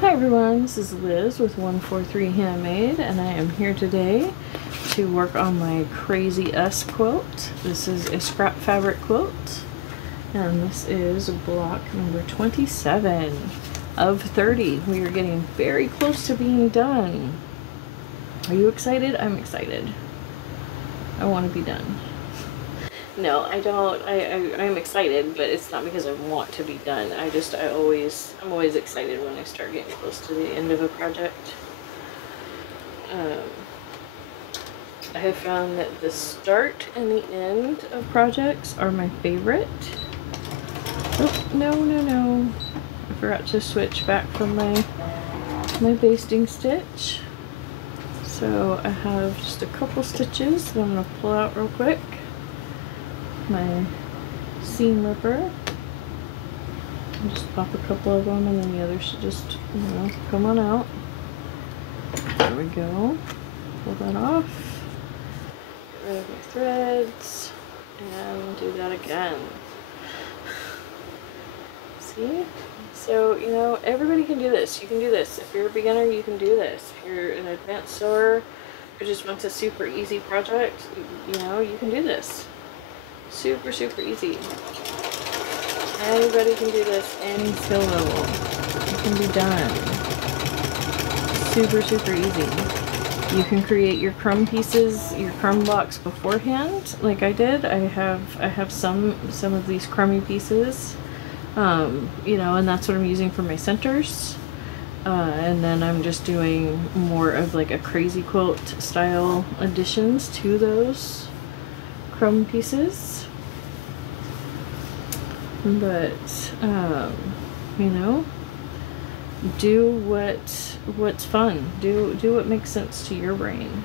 Hi everyone, this is Liz with 143 Handmade, and I am here today to work on my Crazy Quilt. This is a scrap fabric quilt, and this is block number 27 of 30. We are getting very close to being done. Are you excited? I'm excited. I want to be done. No, I don't. I'm excited, but it's not because I want to be done. I'm always excited when I start getting close to the end of a project. I have found that the start and the end of projects are my favorite. Oh, no. I forgot to switch back from my basting stitch. So I have just a couple stitches that I'm going to pull out real quick. My seam ripper. I'll just pop a couple of them and then the others should just, come on out. There we go. Pull that off. Get rid of my threads and do that again. See? So, everybody can do this. You can do this. If you're a beginner, you can do this. If you're an advanced sewer or just wants a super easy project, you can do this. Super easy. Anybody can do this, any skill level. It can be done. Super easy. You can create your crumb pieces, your crumb blocks beforehand, like I did. I have some of these crummy pieces, and that's what I'm using for my centers. And then I'm just doing more of like a Crazy Quilt style additions to those crumb pieces. But do what's fun. Do what makes sense to your brain.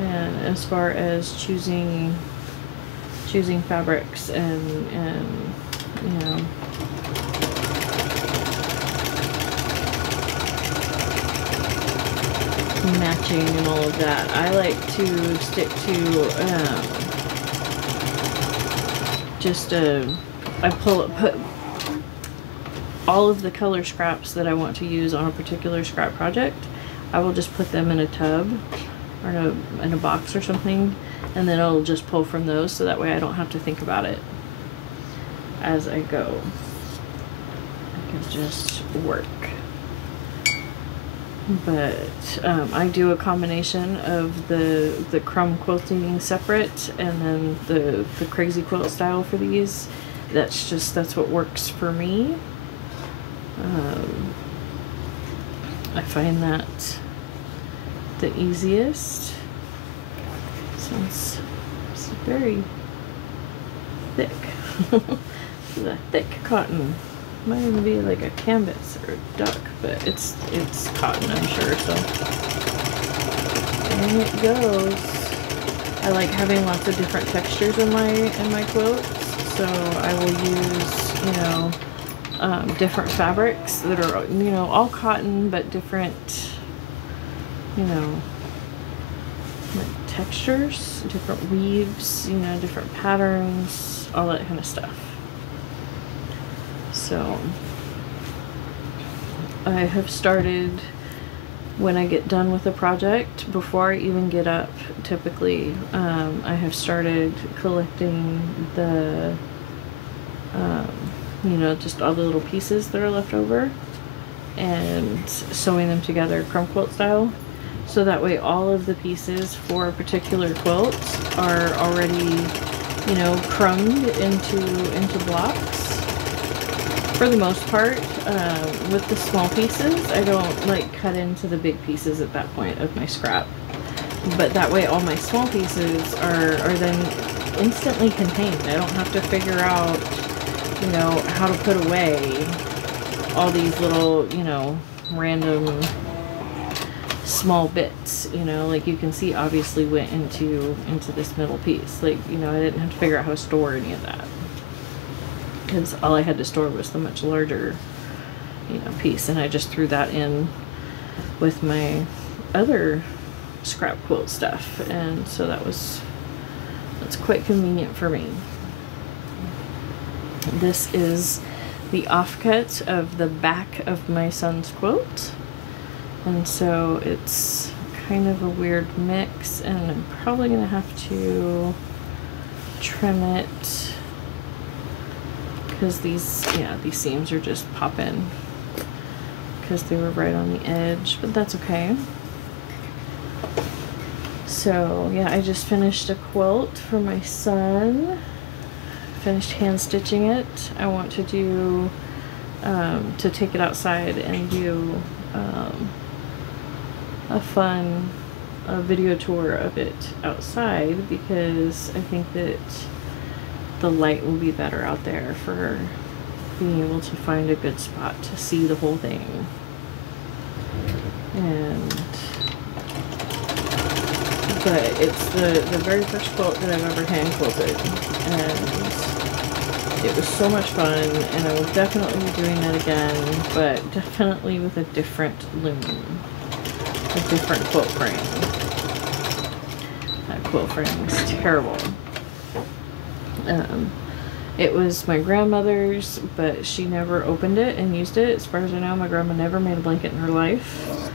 And as far as choosing fabrics and matching and all of that, I like to stick to I put all of the color scraps that I want to use on a particular scrap project. I will just put them in a tub or in a box or something, and then I'll just pull from those, so that way I don't have to think about it as I go. I can just work. But I do a combination of the crumb quilting separate and then the Crazy Quilt style for these. That's what works for me. I find that the easiest, since it's very thick. This is a thick cotton. Might even be like a canvas or a duck, but it's cotton, I'm sure. So, and it goes. I like having lots of different textures in my quilts, so I will use different fabrics that are all cotton but different like textures, different weaves, different patterns, all that kind of stuff. So I have started, when I get done with a project, before I even get up, typically, I have started collecting the, just all the little pieces that are left over and sewing them together crumb quilt style. So that way all of the pieces for a particular quilt are already, crumbed into blocks. For the most part, with the small pieces, I don't like cut into the big pieces at that point of my scrap. But that way all my small pieces are then instantly contained. I don't have to figure out, how to put away all these little, random small bits, like you can see obviously went into this middle piece. Like, I didn't have to figure out how to store any of that, because all I had to store was the much larger, piece, and I just threw that in with my other scrap quilt stuff, and so that's quite convenient for me. This is the offcut of the back of my son's quilt. And so it's kind of a weird mix, and I'm probably gonna have to trim it because these seams are just popping because they were right on the edge, but that's okay. So yeah, I just finished a quilt for my son. Finished hand stitching it. I want to do to take it outside and do a fun video tour of it outside, because I think that the light will be better out there for being able to find a good spot to see the whole thing. But it's the very first quilt that I've ever hand quilted, and it was so much fun, and I will definitely be doing that again, but definitely with a different loom, a different quilt frame. That quilt frame was terrible. It was my grandmother's, but she never opened it and used it. As far as I know, my grandma never made a blanket in her life.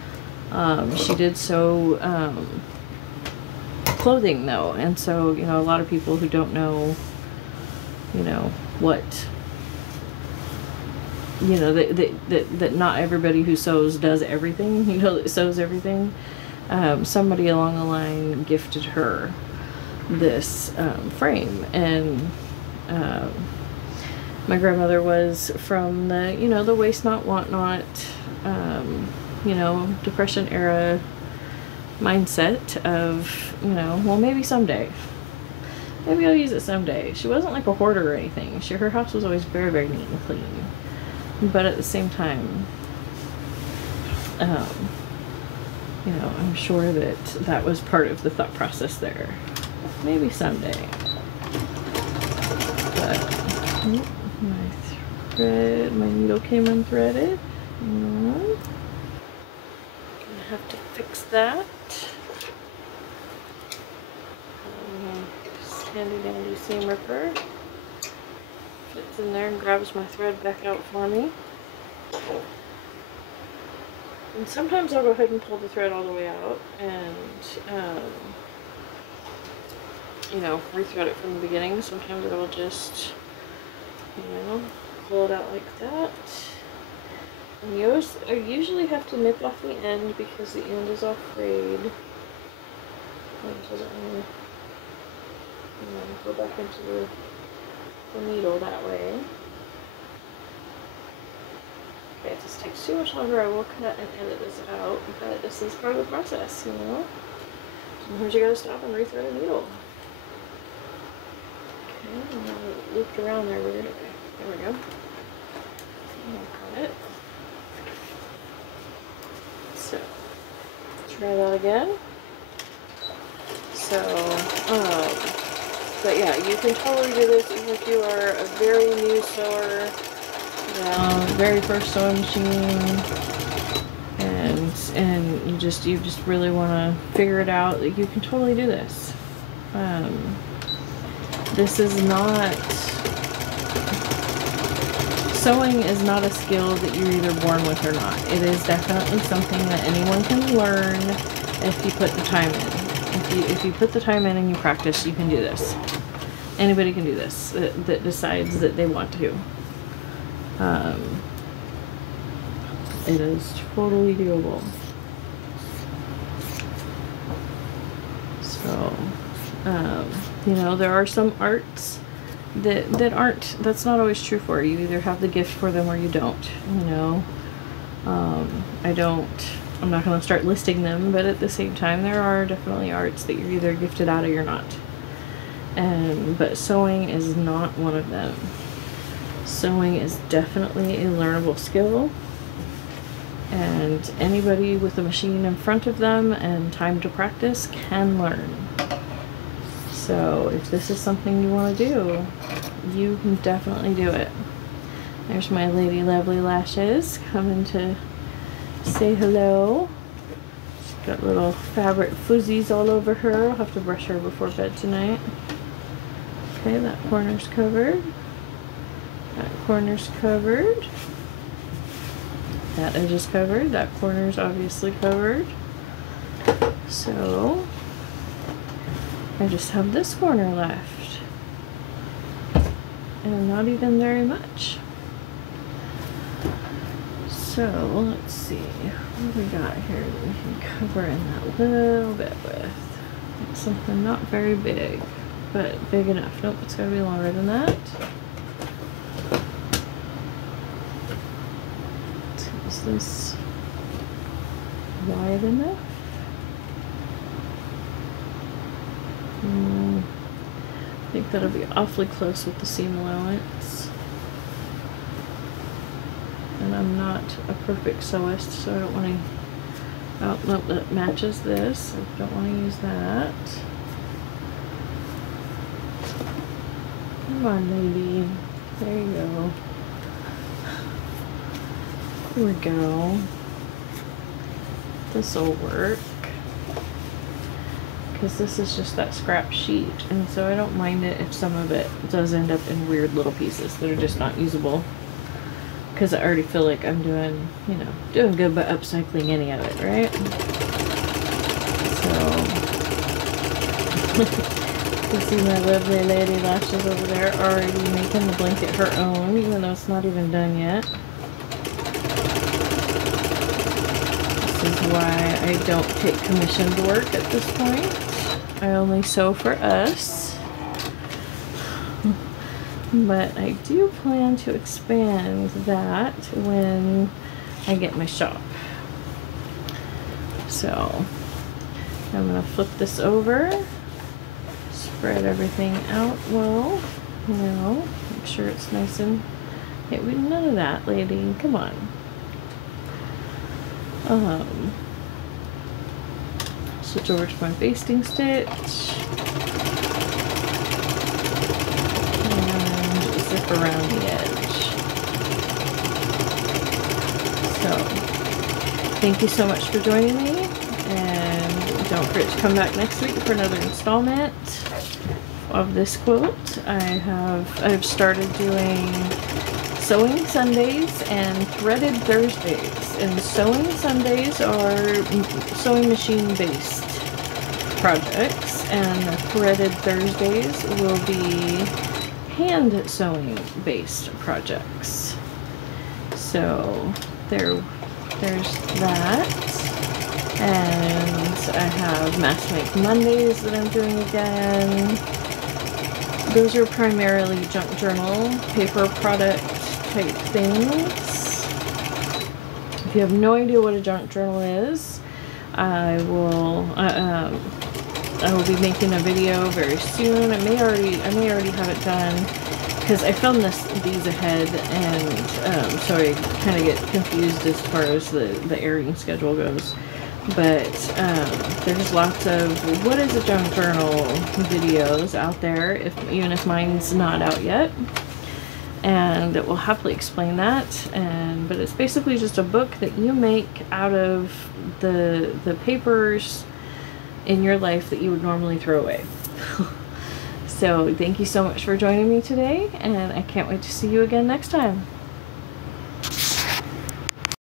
She did sew clothing though, and so, you know, a lot of people who don't know, you know, what, you know, that not everybody who sews does everything, you know, that sews everything. Somebody along the line gifted her this frame, and my grandmother was from the, you know, the waste not, want not, you know, Depression era mindset of, you know, well, maybe someday. Maybe I'll use it someday. She wasn't like a hoarder or anything. Her house was always very, very neat and clean. But at the same time, you know, I'm sure that that was part of the thought process there. Maybe someday. But my thread, my needle came unthreaded. Gonna have to fix that. Handy dandy seam ripper. Fits in there and grabs my thread back out for me. And sometimes I'll go ahead and pull the thread all the way out and you know, rethread it from the beginning. Sometimes I will just, you know, pull it out like that. And I usually have to nip off the end because the end is all frayed. It doesn't really, you know, go back into the needle that way. Okay, if this takes too much longer, I will cut and edit this out, but this is part of the process, you know? Sometimes you gotta stop and rethread a needle. Okay, and now it looped around there weird. Okay, there we go. I'll cut it. So, try that again. So, but yeah, you can totally do this even if you are a very new sewer, you know, very first sewing machine, and you just really want to figure it out. You can totally do this. This is not, sewing is not a skill that you're either born with or not. It is definitely something that anyone can learn if you put the time in. If you put the time in and you practice, you can do this. Anybody can do this that decides that they want to. It is totally doable. So, you know, there are some arts that's not always true for you. You either have the gift for them or you don't, you know. I'm not going to start listing them, but at the same time, there are definitely arts that you're either gifted at or you're not. But sewing is not one of them. Sewing is definitely a learnable skill, and anybody with a machine in front of them and time to practice can learn. So if this is something you want to do, you can definitely do it. There's my Lady Lovely Lashes coming to say hello. She's got little fabric fuzzies all over her. I'll have to brush her before bed tonight. Okay, that corner's covered. That corner's covered. That edge is covered. That corner's obviously covered. So I just have this corner left. And not even very much. So let's see what we got here that we can cover in that little bit with. Something not very big, but big enough. Nope, it's gotta be longer than that. Is this wide enough? I think that'll be awfully close with the seam allowance. And I'm not a perfect sewist, so I don't want to. Oh, no, that matches this. I don't want to use that. Come on, lady. There you go. Here we go. This'll work. Because this is just that scrap sheet, and so I don't mind it if some of it does end up in weird little pieces that are just not usable. Because I already feel like I'm doing, you know, doing good by upcycling any of it, right? So, you see my lovely lady lashes over there already making the blanket her own, even though it's not even done yet. This is why I don't take commissioned work at this point. I only sew for us. But I do plan to expand that when I get my shop. So I'm gonna flip this over, spread everything out well, you know, make sure it's nice and, hey, none of that, lady, come on. Switch over to my basting stitch. Around the edge. So thank you so much for joining me, and don't forget to come back next week for another installment of this quilt. I've started doing sewing Sundays and threaded Thursdays, and sewing Sundays are sewing machine based projects, and the threaded Thursdays will be hand sewing based projects. So there's that, and I have Mass Make Mondays that I'm doing again. Those are primarily junk journal, paper product type things. If you have no idea what a junk journal is, I will be making a video very soon. I may already have it done because I filmed these ahead, and so I kind of get confused as far as the airing schedule goes. But there's lots of what is a junk journal videos out there, even if mine's not out yet, and it will happily explain that. But it's basically just a book that you make out of the papers in your life that you would normally throw away. So thank you so much for joining me today, and I can't wait to see you again next time.